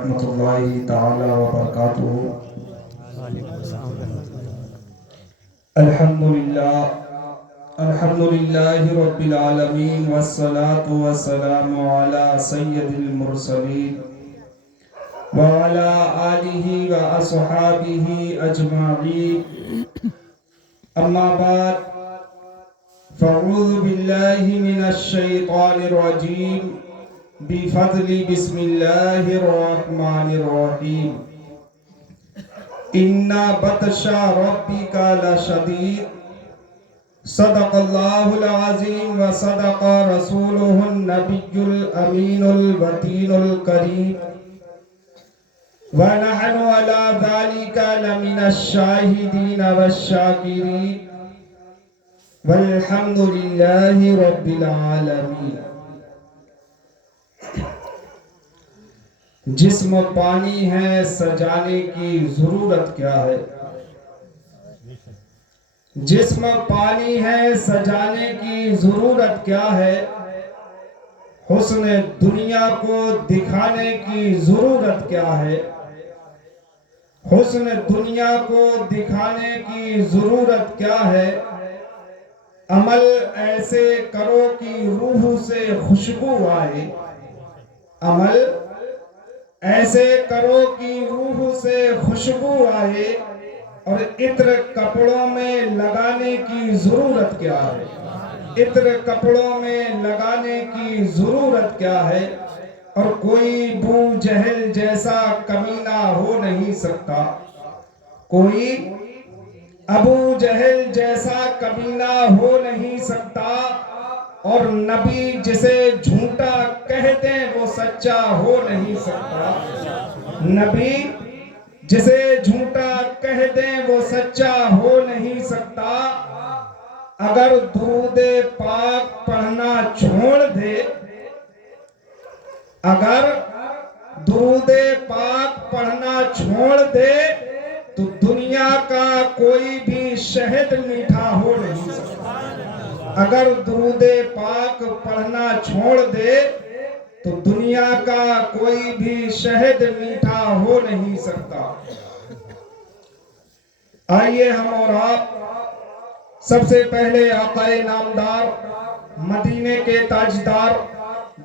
रहमतुल्लाहि ताला व बरकातुहू। अल्हम्दुलिल्लाहि रब्बिल आलमीन वस्सलातु वस्सलामु अला सय्यदिल मुरसलीन व अला आलिहि व अस्हाबिहि अजमाईन। अम्मा बाद फ़अऊज़ु बिल्लाहि मिनश शैतानिर रजीम बिफज़्लि बिस्मिल्लाहिर रहमानिर रहीम। इन्ना बतशा रब्बिका लशदीद। सदक़ल्लाहुल अज़ीम व सदक़ रसूलुहुन नबियुल अमीनुल वतीनुल करीम व नहनु अला ज़ालिका लमिनश शाहिदीन वश्शाकिरीन वल्हम्दुलिल्लाहि रब्बिल आलमीन। जिस्म पानी है सजाने की जरूरत क्या है। जिस्म पानी है सजाने की जरूरत क्या है। हुस्न दुनिया को दिखाने की जरूरत क्या है। हुस्न दुनिया को दिखाने की जरूरत क्या है। अमल ऐसे करो कि रूह से खुशबू आए। अमल ऐसे करो कि रूह से खुशबू आए। और इत्र कपड़ों में लगाने की जरूरत क्या है। इत्र कपड़ों में लगाने की जरूरत क्या है। और कोई बू जहल जैसा कमीना हो नहीं सकता। कोई अबू जहल जैसा कमीना हो नहीं सकता। और नबी जिसे झूठा कहते वो सच्चा हो नहीं सकता। नबी जिसे झूठा कह दें वो सच्चा हो नहीं सकता। अगर दुरूदे पाक पढ़ना छोड़ दे। अगर दुरूदे पाक पढ़ना छोड़ दे तो दुनिया का कोई भी शहद मीठा हो नहीं सकता। अगर दुरूदे पाक पढ़ना छोड़ दे तो दुनिया का कोई भी शहद मीठा हो नहीं सकता। आइए हम और आप सबसे पहले आकाए नामदार मदीने के ताजदार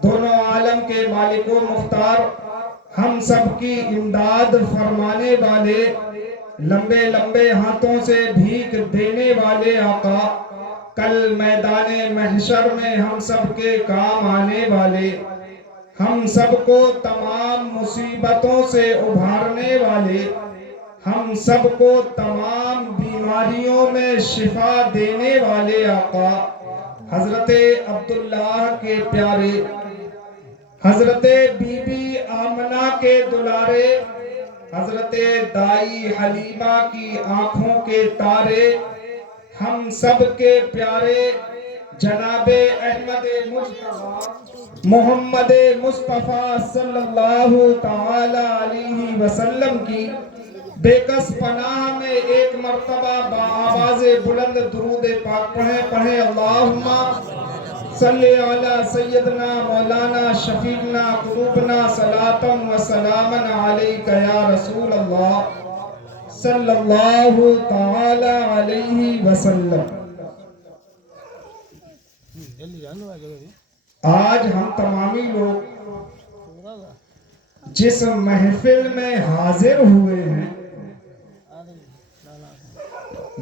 दोनों आलम के मालिको मुख्तार हम सब की इमदाद फरमाने वाले लंबे लंबे हाथों से भीख देने वाले आका कल मैदाने महशर में हम सब के काम आने वाले हम सबको तमाम मुसीबतों से उभारने वाले हम सबको तमाम बीमारियों में शिफा देने वाले आका हजरते अब्दुल्लाह के प्यारे हजरते बीबी आमना के दुलारे हजरते दाई हलीमा की आंखों के तारे हम सब के प्यारे जनाबे अहमद मुस्तफा मोहम्मद मुस्तफा सल्लल्लाहु ताला अलैहि वसल्लम की बेकस पनाह में एक मर्तबा बाआवाज़े बुलंद दुरूद पाक पढ़े अल्लाहुम्मा सल्ली अला सय्यदना मौलाना शफीना कुरूबना सलातम व सलामन अलैका या रसूल अल्लाह सल्लल्लाहु ताला अलैहि वसल्लम। आज हम तमामी लोग जिस महफिल में हाजिर हुए हैं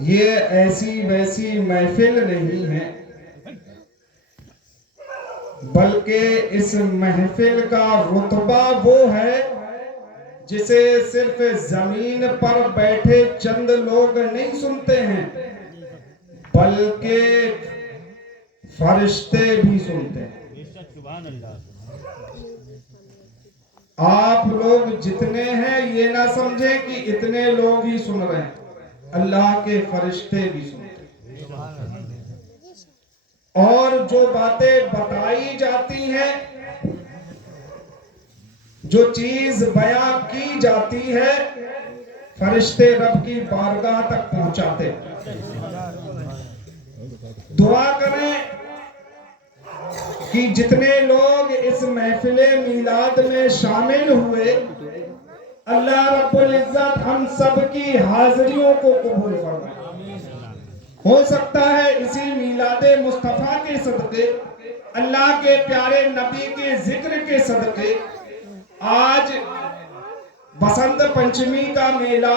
ये ऐसी वैसी महफिल नहीं है बल्कि इस महफिल का रुतबा वो है जिसे सिर्फ जमीन पर बैठे चंद लोग नहीं सुनते हैं बल्कि फरिश्ते भी सुनते हैं। आप लोग जितने हैं ये ना समझे कि इतने लोग ही सुन रहे हैं, अल्लाह के फरिश्ते भी सुनते हैं। और जो बातें बताई जाती हैं जो चीज बयां की जाती है फरिश्ते रब की बारगाह तक पहुंचाते। दुआ करें कि जितने लोग इस महफिले मीलाद में शामिल हुए अल्लाह रब्बुल इज्जत हम सब की हाजिरियों को कबूल फरमाए। हो सकता है इसी मीलादे मुस्तफा के सदके, अल्लाह के प्यारे नबी के जिक्र के सदके आज बसंत पंचमी का मेला,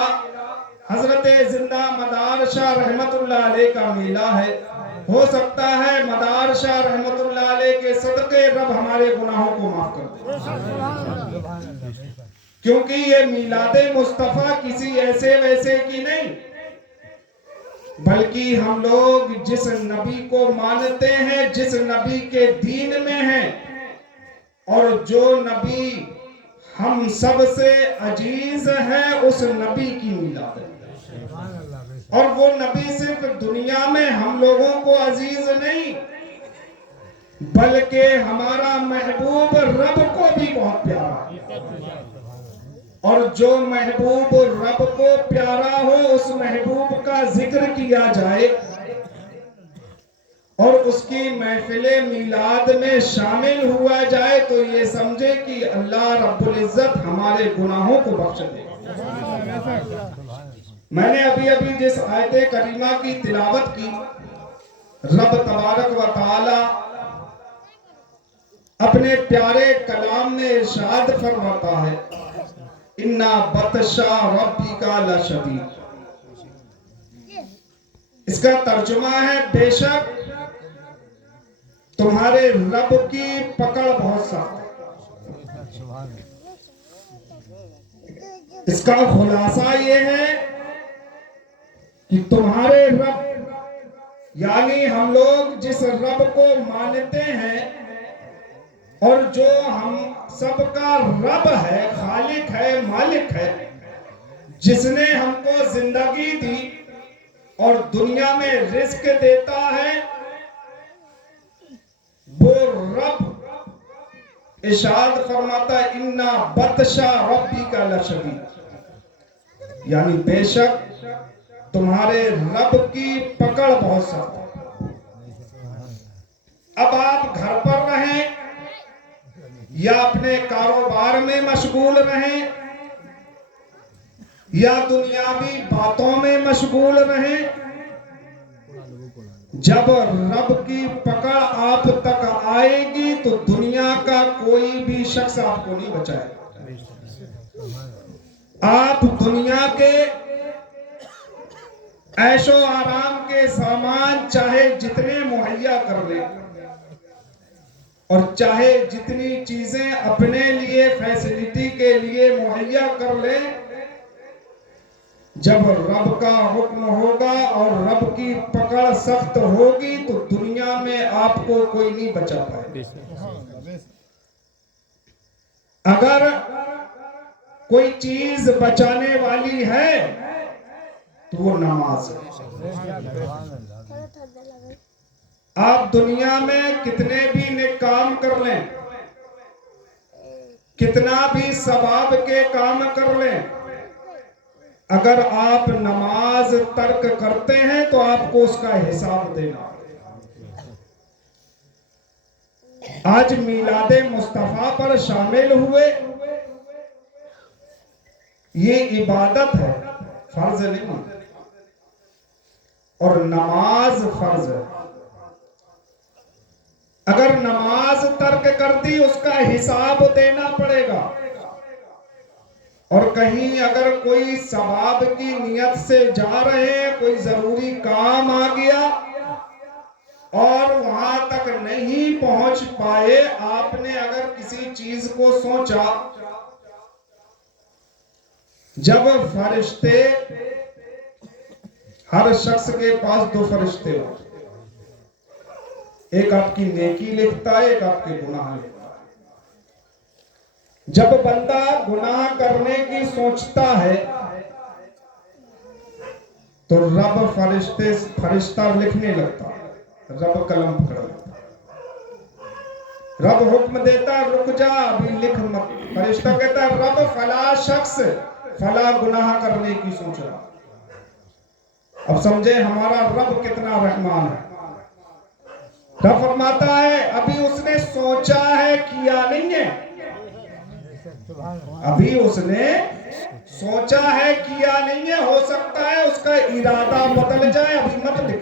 हजरत जिंदा मदार शाह रहमतुल्लाह अलैह का मेला है। हो सकता है मदार शाह रहमतुल्लाह अलैह के सदके रब हमारे गुनाहों को माफ कर दे, क्योंकि ये मीलादे मुस्तफा किसी ऐसे वैसे की नहीं, बल्कि हम लोग जिस नबी को मानते हैं, जिस नबी के दीन में हैं, और जो नबी हम सब से अजीज है, उस नबी की मिलाद है। और वो नबी सिर्फ दुनिया में हम लोगों को अजीज नहीं, बल्कि हमारा महबूब रब को भी बहुत प्यारा है। और जो महबूब रब को प्यारा हो, उस महबूब का जिक्र किया जाए और उसकी महफिले मिलाद में शामिल हुआ जाए, तो ये समझे कि अल्लाह रब्बुल इज्जत हमारे गुनाहों को बख्श दे। मैंने अभी अभी जिस आयते करीमा की तिलावत की, रब तबारक व तआला अपने प्यारे कलाम में इरशाद फरमाता है, इन्ना बतशा रब्बिका लशदीद। इसका तर्जुमा है, बेशक तुम्हारे रब की पकड़ बहुत सख्त है। इसका खुलासा यह है कि तुम्हारे रब, यानी हम लोग जिस रब को मानते हैं और जो हम सबका रब है, खालिक है, मालिक है, जिसने हमको जिंदगी दी और दुनिया में रिस्क देता है, वो रब इरशाद फरमाता इन्ना बतशा रब्बिका लशदीद, यानी बेशक तुम्हारे रब की पकड़ बहुत सख्त है। अब आप घर पर रहें या अपने कारोबार में मशगूल रहें या दुनियावी बातों में मशगूल रहें, जब रब की पकड़ आप तक आएगी तो दुनिया का कोई भी शख्स आपको नहीं बचाएगा। आप दुनिया के ऐशो आराम के सामान चाहे जितने मुहैया कर लें और चाहे जितनी चीजें अपने लिए फैसिलिटी के लिए मुहैया कर लें, जब रब का हुक्म होगा और रब की पकड़ सख्त होगी तो दुनिया में आपको कोई नहीं बचा पाएगा। अगर कोई चीज बचाने वाली है तो वो नमाज है। आप दुनिया में कितने भी नेक काम कर लें, कितना भी सवाब के काम कर लें, अगर आप नमाज तर्क करते हैं तो आपको उसका हिसाब देना। आज मिलादे मुस्तफा पर शामिल हुए, ये इबादत है, फर्ज नहीं, और नमाज फर्ज है। अगर नमाज तर्क कर दी उसका हिसाब देना पड़ेगा, और कहीं अगर कोई सवाब की नियत से जा रहे हैं, कोई जरूरी काम आ गया और वहां तक नहीं पहुंच पाए, आपने अगर किसी चीज को सोचा, जब फरिश्ते, हर शख्स के पास दो फरिश्ते होते, एक आपकी नेकी लिखता है, एक आपके गुनाह लिखता है। जब बंदा गुनाह करने की सोचता है तो रब फरिश्ता लिखने लगता है, रब कलम पकड़ लेता है, रब हुक्म देता है रुक जा अभी लिख मत, फरिश्ता कहता है रब फला शख्स फला गुनाह करने की सोच रहा। अब समझे हमारा रब कितना रहमान है। रब फरमाता है अभी उसने सोचा है, किया नहीं है, अभी उसने सोचा है, किया नहीं है। हो सकता है उसका इरादा बदल जाए, अभी मत लिख।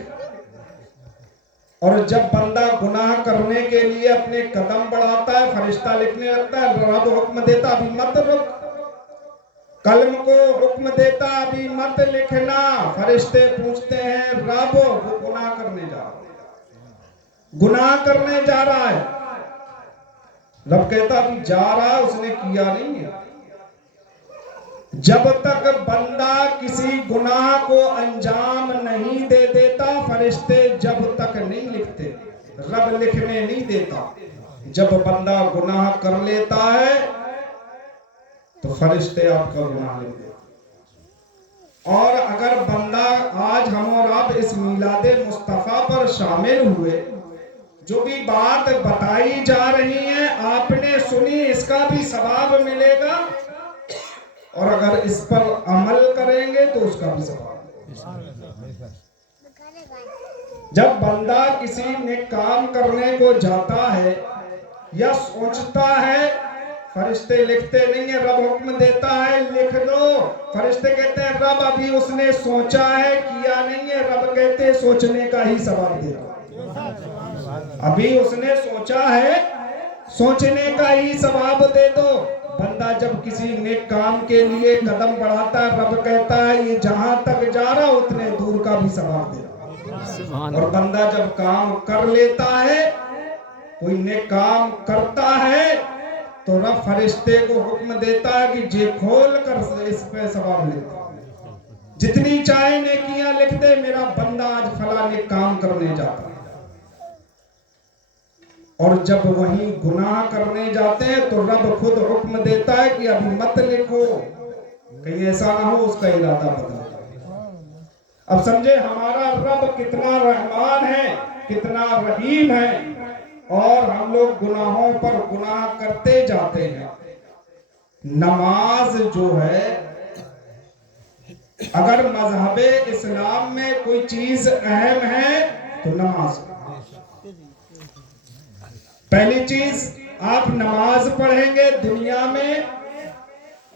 और जब बंदा गुनाह करने के लिए अपने कदम बढ़ाता है, फरिश्ता लिखने लगता है, रब हुक्म देता अभी मत रुक, कलम को हुक्म देता अभी मत लिखना। फरिश्ते पूछते हैं, रब वो गुनाह करने जा रहा है, गुनाह करने जा रहा है। रब कहता अभी जा रहा है, उसने किया नहीं है। जब तक बंदा किसी गुनाह को अंजाम नहीं दे देता, फरिश्ते जब तक नहीं लिखते, रब लिखने नहीं देता। जब बंदा गुनाह कर लेता है तो फरिश्ते आपका गुनाह लिख देते। और अगर बंदा, आज हम और आप इस मिलादे मुस्तफा पर शामिल हुए, जो भी बात बताई जा रही है आपने सुनी, इसका भी सवाब मिलेगा, और अगर इस पर अमल करेंगे तो उसका भी सवाब। जब बंदा किसी ने काम करने को जाता है या सोचता है, फरिश्ते लिखते नहीं है, रब हुक्म देता है लिख दो। फरिश्ते कहते हैं रब अभी उसने सोचा है, किया नहीं है। रब कहते हैं सोचने का ही सवाब दे दो। अभी उसने सोचा है, सोचने का ही सवाब दे दो। बंदा जब किसी नेक काम के लिए कदम बढ़ाता है, रब कहता है ये जहां तक जा रहा उतने दूर का भी सवाब दे दो। और बंदा जब काम कर लेता है, कोई नेक काम करता है, तो रब फरिश्ते को हुक्म देता है कि जे खोल कर इस पे सवाब लेता, जितनी चाहे नेकियां लिख दे, मेरा बंदा आज फला नेक काम करने जाता है। और जब वही गुनाह करने जाते हैं तो रब खुद हुक्म देता है कि अभी मत लिखो, कहीं ऐसा ना हो उसका इरादा बदल जाए। अब समझे हमारा रब कितना रहमान है, कितना रहीम है, और हम लोग गुनाहों पर गुनाह करते जाते हैं। नमाज जो है, अगर मजहबे इस्लाम में कोई चीज अहम है तो नमाज। पहली चीज, आप नमाज पढ़ेंगे दुनिया में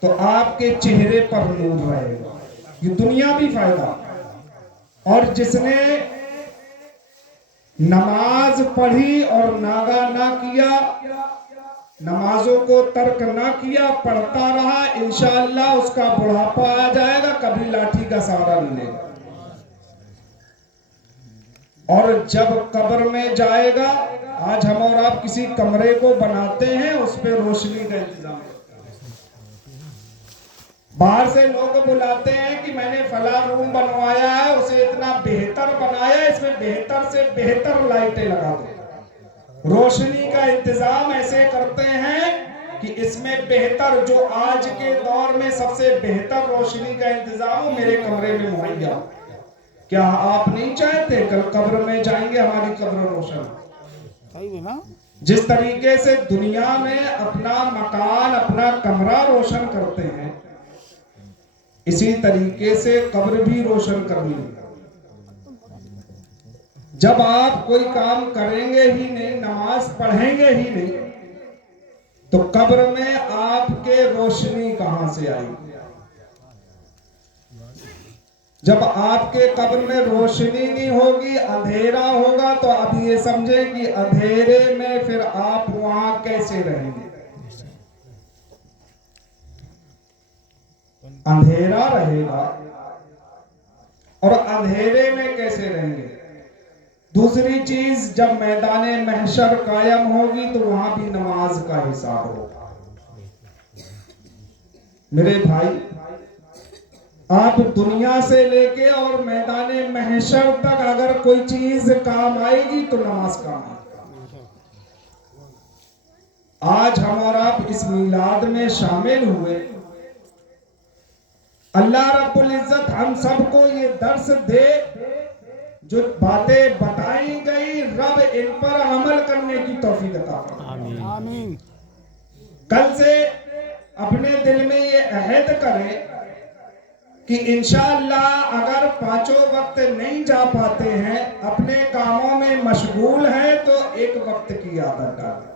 तो आपके चेहरे पर नूर रहेगा, ये दुनिया भी फायदा। और जिसने नमाज पढ़ी और नागा ना किया, नमाजों को तर्क ना किया, पढ़ता रहा, इंशाअल्लाह उसका बुढ़ापा आ जाएगा, कभी लाठी का सहारा नहीं लेगा। और जब कब्र में जाएगा, आज हम और आप किसी कमरे को बनाते हैं, उस पे रोशनी का इंतजाम करते हैं। बाहर से लोग बुलाते हैं कि मैंने फला रूम बनवाया है, उसे इतना बेहतर बनाया, इसमें बेहतर से बेहतर लाइटें लगा दो। रोशनी का इंतजाम ऐसे करते हैं कि इसमें बेहतर, जो आज के दौर में सबसे बेहतर रोशनी का इंतजाम हो, मेरे कमरे में मुहैया। क्या आप नहीं चाहते कल कब्र में जाएंगे हमारी कब्र रोशन? जिस तरीके से दुनिया में अपना मकान, अपना कमरा रोशन करते हैं, इसी तरीके से कब्र भी रोशन करनी है। जब आप कोई काम करेंगे ही नहीं, नमाज पढ़ेंगे ही नहीं, तो कब्र में आपके रोशनी कहां से आएगी? जब आपके कब्र में रोशनी नहीं होगी, अंधेरा होगा, तो अब ये समझे कि अंधेरे में फिर आप वहां कैसे रहेंगे? अंधेरा रहेगा और अंधेरे में कैसे रहेंगे? दूसरी चीज, जब मैदाने महशर कायम होगी तो वहां भी नमाज का हिसाब होगा। मेरे भाई, आप दुनिया से लेके और मैदाने महशर तक अगर कोई चीज काम आएगी तो नमाज काम आएगी। आज हम और आप इस मिलाद में शामिल हुए, अल्लाह रब्बुल इज्जत हम सबको ये दर्स दे, जो बातें बताई गई, रब इन पर अमल करने की तौफीक अता फरमाए। आमीन। कल से अपने दिल में ये अहद करें कि इंशाअल्लाह अगर पांचों वक्त नहीं जा पाते हैं, अपने कामों में मशगूल हैं, तो एक वक्त की आदत डालें,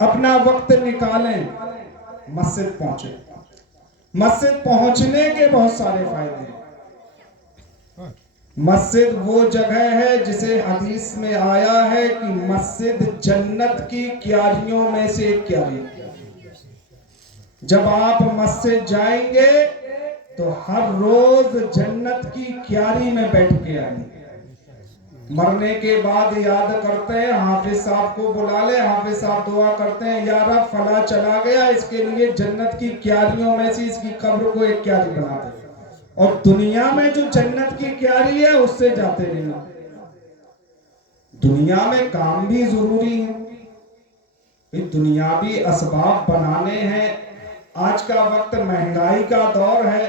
अपना वक्त निकालें। मस्जिद पहुंचे। मस्जिद पहुंचने के बहुत सारे फायदे हैं। मस्जिद वो जगह है जिसे हदीस में आया है कि मस्जिद जन्नत की क्यारियों में से एक क्यारी। जब आप मस्जिद जाएंगे तो हर रोज जन्नत की क्यारी में बैठ के आएंगे। मरने के बाद याद करते हैं, हाफिज साहब को बुला ले, हाफिज साहब दुआ करते हैं, या रब फला चला गया, इसके लिए जन्नत की क्यारियों में से इसकी कब्र को एक क्यारी बना दे। और दुनिया में जो जन्नत की क्यारी है उससे जाते रहना। दुनिया में काम भी जरूरी है, दुनियावी असबाब बनाने हैं। आज का वक्त महंगाई का दौर है,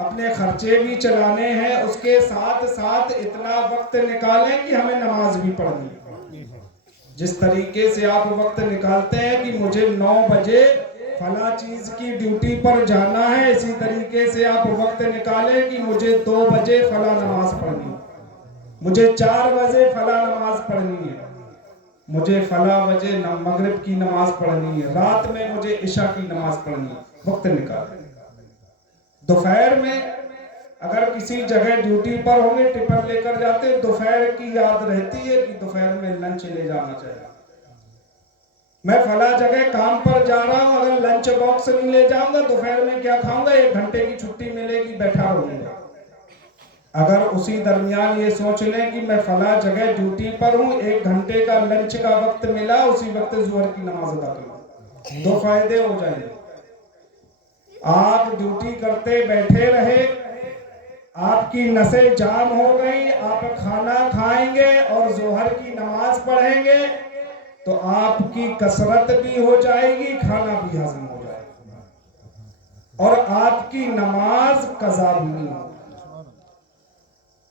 अपने खर्चे भी चलाने हैं, उसके साथ साथ इतना वक्त निकालें कि हमें नमाज भी पढ़नी। जिस तरीके से आप वक्त निकालते हैं कि मुझे 9 बजे फला चीज की ड्यूटी पर जाना है, इसी तरीके से आप वक्त निकालें कि मुझे 2 बजे फला नमाज पढ़नी, मुझे 4 बजे फला नमाज पढ़नी है, मुझे फला बजे मगरिब की नमाज पढ़नी है, रात में मुझे इशा की नमाज पढ़नी है। वक्त निकालें। दोपहर में अगर किसी जगह ड्यूटी पर होंगे, टिफिन लेकर जाते, दोपहर की याद रहती है कि दोपहर में लंच ले जाना चाहिए। मैं फला जगह काम पर जा रहा हूं, अगर लंच बॉक्स नहीं ले जाऊंगा दोपहर में क्या खाऊंगा, 1 घंटे की छुट्टी मिलेगी, बैठा रहूंगा। अगर उसी दरमियान ये सोच लें कि मैं फला जगह ड्यूटी पर हूं, 1 घंटे का लंच का वक्त मिला, उसी वक्त जुहर की नमाज अदा करूं, 2 फायदे हो जाएंगे। आप ड्यूटी करते बैठे रहे, आपकी नसें जाम हो गई, आप खाना खाएंगे और जोहर की नमाज पढ़ेंगे तो आपकी कसरत भी हो जाएगी, खाना भी हजम हो जाएगा और आपकी नमाज कज़ा भी नहीं होगी।